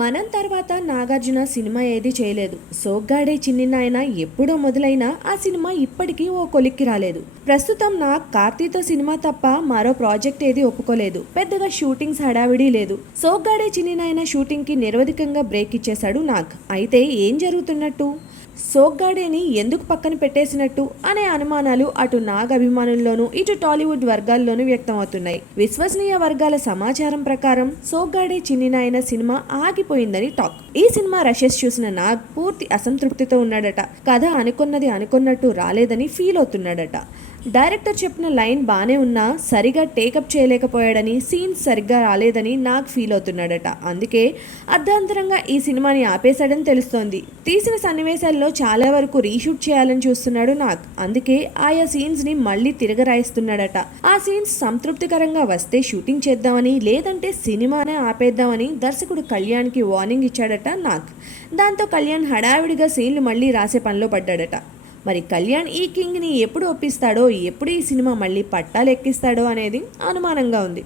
మనం తర్వాత నాగార్జున సినిమా ఏది చేయలేదు. సోగ్గాడే చిన్ని నాయన ఎప్పుడో మొదలైనా ఆ సినిమా ఇప్పటికీ ఓ కొలిక్కి రాలేదు. ప్రస్తుతం కార్తీతో సినిమా తప్ప మరో ప్రాజెక్ట్ ఏది ఒప్పుకోలేదు. పెద్దగా షూటింగ్స్ హడావిడి లేదు. సోగ్గాడే చిన్ని నాయన షూటింగ్ కి నిరవధికంగా బ్రేక్ ఇచ్చేశాడు నాగ్. అయితే ఏం జరుగుతున్నట్టు? సోగ్గాడేని ఎందుకు పక్కన పెట్టేసినట్టు అనే అనుమానాలు అటు నాగ్ అభిమానుల్లోనూ ఇటు టాలీవుడ్ వర్గాల్లోనూ వ్యక్తమవుతున్నాయి. విశ్వసనీయ వర్గాల సమాచారం ప్రకారం సోగ్గాడే చిన్ని నాయన సినిమా ఆగిపోయిందని టాక్. ఈ సినిమా రషెస్ చూసిన నాగ్ పూర్తి అసంతృప్తితో ఉన్నాడట. కథ అనుకున్నది అనుకున్నట్టు రాలేదని ఫీల్ అవుతున్నాడట. డైరెక్టర్ చెప్పిన లైన్ బానే ఉన్నా సరిగా టేకప్ చేయలేకపోయాడని, సీన్స్ సరిగ్గా రాలేదని నాగ్ ఫీల్ అవుతున్నాడట. అందుకే అర్ధాంతరంగా ఈ సినిమాని ఆపేశాడని తెలుస్తోంది. తీసిన సన్నివేశాల్లో చాలా వరకు రీషూట్ చేయాలని చూస్తున్నాడు నాగ్. అందుకే ఆయా సీన్స్ ని మళ్ళీ తిరగరాయిస్తున్నాడట. ఆ సీన్స్ సంతృప్తికరంగా వస్తే షూటింగ్ చేద్దామని, లేదంటే సినిమానే ఆపేద్దామని దర్శకుడు కళ్యాణ్కి వార్నింగ్ ఇచ్చాడట నాగ్. దాంతో కళ్యాణ్ హడావిడిగా సీన్లు మళ్ళీ రాసే పనిలో పడ్డాడట. మరి కళ్యాణ్ ఈ కింగ్ని ఎప్పుడు ఒప్పిస్తాడో, ఎప్పుడు ఈ సినిమా మళ్ళీ పట్టాలెక్కిస్తాడో అనేది అనుమానంగా ఉంది.